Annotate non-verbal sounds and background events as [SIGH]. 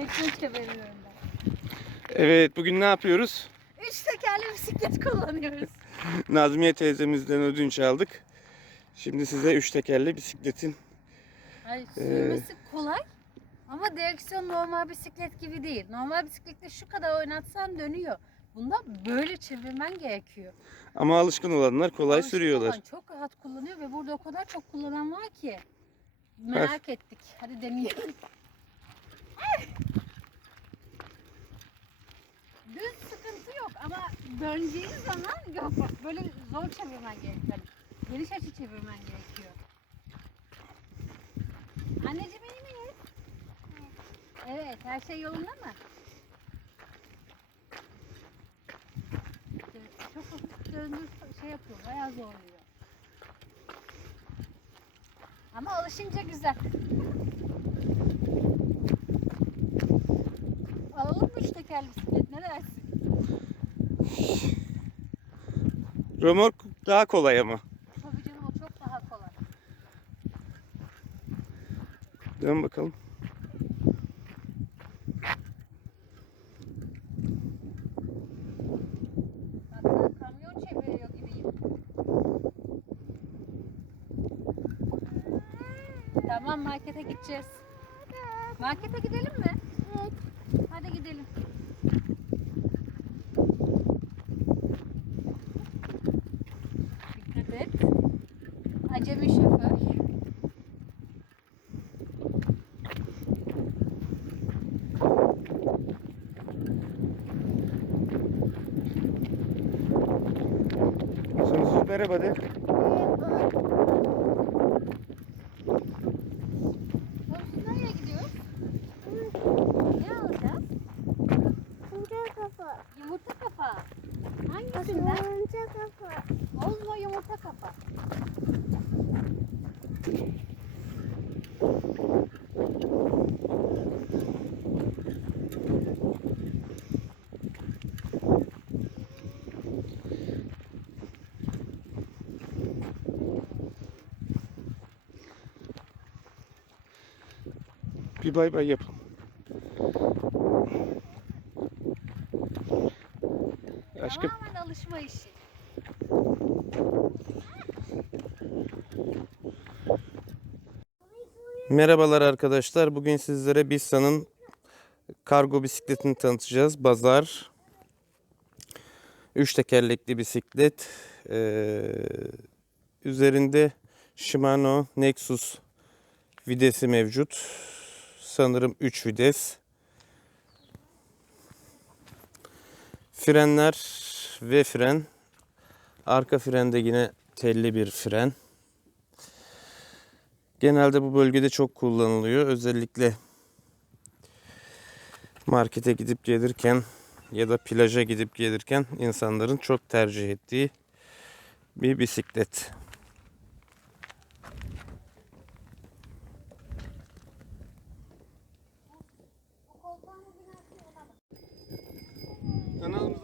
Ekran çeviriyorum ben. Evet bugün ne yapıyoruz? Üç tekerli bisiklet [LAUGHS] kullanıyoruz. [LAUGHS] Nazmiye teyzemizden ödünç aldık. Şimdi size üç tekerli bisikletin Hayır sürmesi kolay ama direksiyon normal bisiklet gibi değil. Normal bisiklette şu kadar oynatsan dönüyor. Bunda böyle çevirmen gerekiyor. ama alışkın olanlar kolay Alışık sürüyorlar. olan Çok rahat kullanıyor ve burada o kadar çok kullanan var ki. Merak ettik. Hadi deneyelim. Düz sıkıntı yok ama döneceğin zaman yok bak böyle zor çevirmen gerekiyor. Geniş açı çevirmen gerekiyor. Anneciğim iyi miyiz? Evet, her şey yolunda mı? Evet, Çok hafif döndür şey yapıyor, bayağı zorluyor. Ama alışınca güzel. Alalım mı üç tekerli bisiklet, ne dersin? Römork daha kolay ama. Tabii canım o çok daha kolay. Dön bakalım. Tamam markete gideceğiz. Markete gidelim mi? Evet. Hadi gidelim. Dikkat et. Acemi şoför. Sonsuz merhaba de. Komşu Ne alacağız? Yumurta kafa. Yumurta kafa. Hangisinden? Yumurta kafa. Olma yumurta kafa. Bir bay bay yapın. Aşkım Tamamen alışma işi. Merhabalar arkadaşlar. Bugün sizlere Bissa'nın kargo bisikletini tanıtacağız. Bazar. Üç tekerlekli bisiklet. Ee, üzerinde Shimano Nexus videsi mevcut. Sanırım 3 vides. Frenler ve fren. Arka frende yine telli bir fren. Genelde bu bölgede çok kullanılıyor. Özellikle markete gidip gelirken ya da plaja gidip gelirken insanların çok tercih ettiği bir bisiklet.